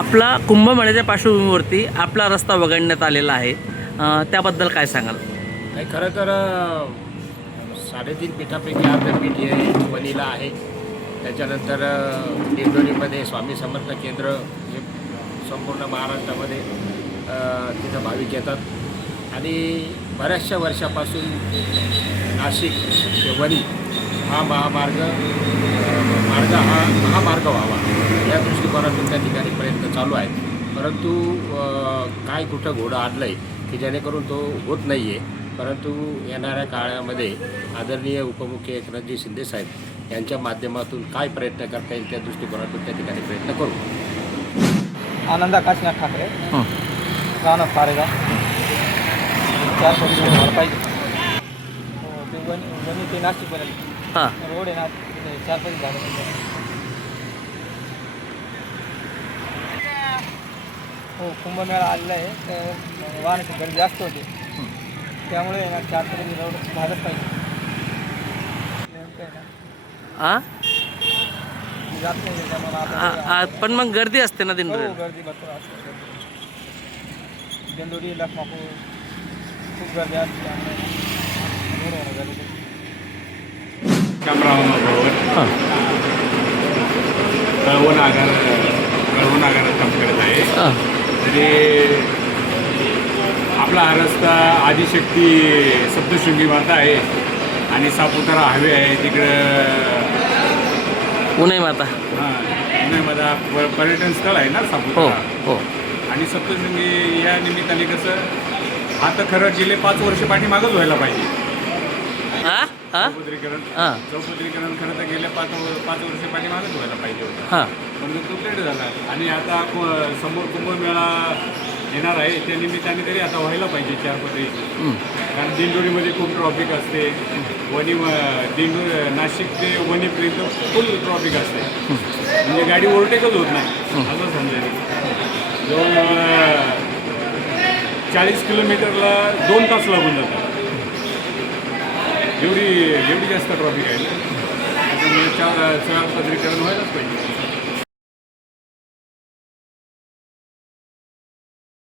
आपला कुंभमेळ्याच्या पार्श्वभूमीवरती आपला रस्ता वगळण्यात आलेला आहे. त्याबद्दल काय सांगाल? नाही खरं तर साडेतीन पीठापैकी अर्ध पीठ हे वणीला आहे. त्याच्यानंतर डिंडोरीमध्ये स्वामी समर्थ केंद्र हे संपूर्ण महाराष्ट्रामध्ये तिथं भाविक येतात. आणि बऱ्याचशा वर्षापासून नाशिक ते हा महामार्ग मार्ग हा महामार्ग व्हावा. या दृष्टिकोनातून त्या ठिकाणी प्रयत्न चालू आहेत. परंतु काय कुठं घोडं आणलं आहे की जेणेकरून तो होत नाही आहे परंतु येणाऱ्या काळामध्ये आदरणीय उपमुख्य एकनाथजी शिंदे साहेब यांच्या माध्यमातून काय प्रयत्न करता येईल त्या दृष्टिकोनातून त्या ठिकाणी प्रयत्न करू? आनंदा काशीनाथ ठाकरे. हं. राहणार कारेगाव चार पाहिजे. हो ते वणी ते नाशिक हां. रोड आहे ना चार पाच पाहिजे हो कुंभमेळा आलेला आहे तर वाहनाची गर्दी जास्त होते. त्यामुळे ना चार पर्यंत रोड झालंच पाहिजे. जात नाही त्यामुळे आता आ- पण मग गर्दी असते ना हो गर्दी भरपूर असते. दिंडोरी लखमापूर खूप गर्दी असते त्यामुळे हां. कळवण आगार कळवण आगारात काम करत आहे. हां. तरी आपला हा रस्ता आदिशक्ती सप्तशृंगी माता आहे आणि सापुतारा हवे आहे तिकडं. उन्हाई माता. हां पुण्यामध्ये प- पर्यटन स्थळ आहे ना हो सापुतारा? हो आणि सप्तशृंगी या निमित्ताने कसं आता खरं गेले पाच वर्ष पाठीमागच व्हायला पाहिजे. हां? हां? चौपदरीकरण. हां. चौपदरीकरण खरं तर गेल्या पाच पाच वर्ष पाठीमागच व्हायला पाहिजे होतं. हां. पण तो लेट झाला. आणि आता कु- समोर कुंभमेळा येणार आहे. त्या निमित्ताने तरी आता व्हायला पाहिजे चार पदरी हं. कारण दिंडोरीमध्ये खूप ट्रॉफिक असते. वणी दिंडो नाशिक ते वणीपर्यंत फुल ट्रॉफिक असते. म्हणजे गाडी ओव्हरटेकच होत नाही. असं समजायचं जवळ चाळीस किलोमीटरला दोन तास लागून जातात. एवढी एवढी जास्त ट्रॉफिक आहे. ना त्याच्यामुळे चार चार व्हायलाच पाहिजे.